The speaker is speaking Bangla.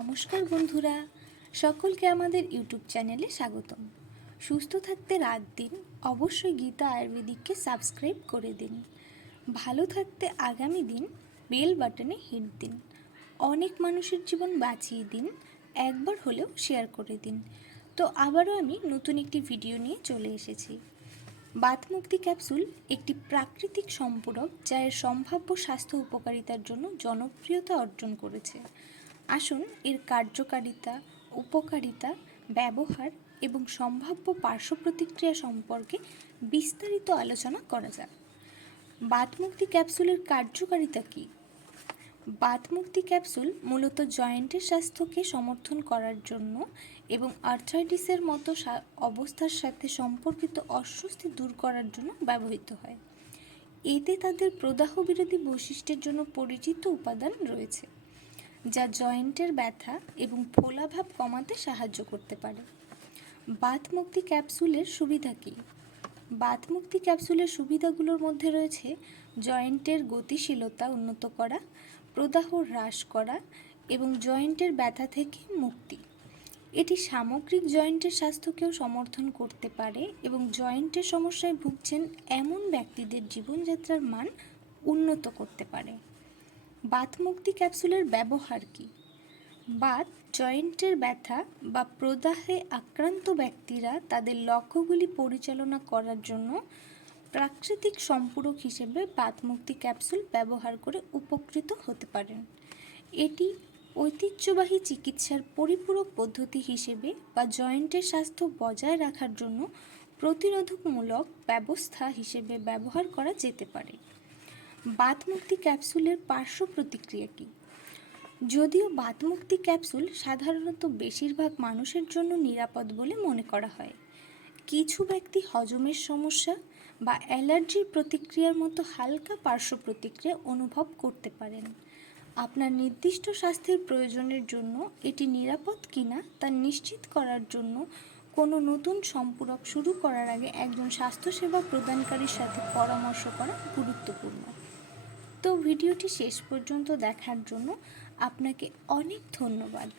নমস্কার বন্ধুরা, সকলকে আমাদের ইউটিউব চ্যানেলে স্বাগতম। সুস্থ থাকতে রাত দিন, অবশ্যই গীতা আয়ুর্বেদিককে সাবস্ক্রাইব করে দিন। ভালো থাকতে আগামী দিন, বেল বাটনে হিট দিন। অনেক মানুষের জীবন বাঁচিয়ে দিন, একবার হলেও শেয়ার করে দিন। তো আবারও আমি নতুন একটি ভিডিও নিয়ে চলে এসেছি। বাতমুক্তি ক্যাপসুল একটি প্রাকৃতিক সম্পূরক যা এর সম্ভাব্য স্বাস্থ্য উপকারিতার জন্য জনপ্রিয়তা অর্জন করেছে। আসুন এর কার্যকারিতা, উপকারিতা, ব্যবহার এবং সম্ভাব্য পার্শ্ব প্রতিক্রিয়া সম্পর্কে বিস্তারিত আলোচনা করা যাক। বাতমুক্তি ক্যাপসুলের কার্যকারিতা কী? বাতমুক্তি ক্যাপসুল মূলত জয়েন্টের স্বাস্থ্যকে সমর্থন করার জন্য এবং আর্থ্রাইটিসের মতো অবস্থার সাথে সম্পর্কিত অস্বস্তি দূর করার জন্য ব্যবহৃত হয়। এতে তাদের প্রদাহ বিরোধী বৈশিষ্ট্যের জন্য পরিচিত উপাদান রয়েছে। যা জয়েন্টের ব্যথা এবং ফোলাভাব কমাতে সাহায্য করতে পারে। বাতমুক্তি ক্যাপসুলের সুবিধা কী? বাতমুক্তি ক্যাপসুলের সুবিধাগুলোর মধ্যে রয়েছে জয়েন্টের গতিশীলতা উন্নত করা, প্রদাহ হ্রাস করা এবং জয়েন্টের ব্যথা থেকে মুক্তি। এটি সামগ্রিক জয়েন্টের স্বাস্থ্যকেও সমর্থন করতে পারে এবং জয়েন্টের সমস্যায় ভুগছেন এমন ব্যক্তিদের জীবনযাত্রার মান উন্নত করতে পারে। বাতমুক্তি ক্যাপসুলের ব্যবহার কী? বাত, জয়েন্টের ব্যথা বা প্রদাহে আক্রান্ত ব্যক্তিরা তাদের লক্ষ্যগুলি পরিচালনা করার জন্য প্রাকৃতিক সম্পূরক হিসেবে বাতমুক্তি ক্যাপসুল ব্যবহার করে উপকৃত হতে পারেন। এটি ঐতিহ্যবাহী চিকিৎসার পরিপূরক পদ্ধতি হিসেবে বা জয়েন্টের স্বাস্থ্য বজায় রাখার জন্য প্রতিরোধকমূলক ব্যবস্থা হিসেবে ব্যবহার করা যেতে পারে। বাতমুক্তি ক্যাপসুলের পার্শ্ব প্রতিক্রিয়া কী? যদিও বাতমুক্তি ক্যাপসুল সাধারণত বেশিরভাগ মানুষের জন্য নিরাপদ বলে মনে করা হয়। কিছু ব্যক্তি হজমের সমস্যা বা অ্যালার্জির প্রতিক্রিয়ার মতো হালকা পার্শ্ব প্রতিক্রিয়া অনুভব করতে পারেন। আপনার নির্দিষ্ট স্বাস্থ্যের প্রয়োজনের জন্য এটি নিরাপদ কিনা তা নিশ্চিত করার জন্য কোনো নতুন সম্পূরক শুরু করার আগে একজন স্বাস্থ্যসেবা প্রদানকারীর সাথে পরামর্শ করা গুরুত্বপূর্ণ। তো ভিডিওটি শেষ পর্যন্ত দেখার জন্য আপনাকে অনেক ধন্যবাদ।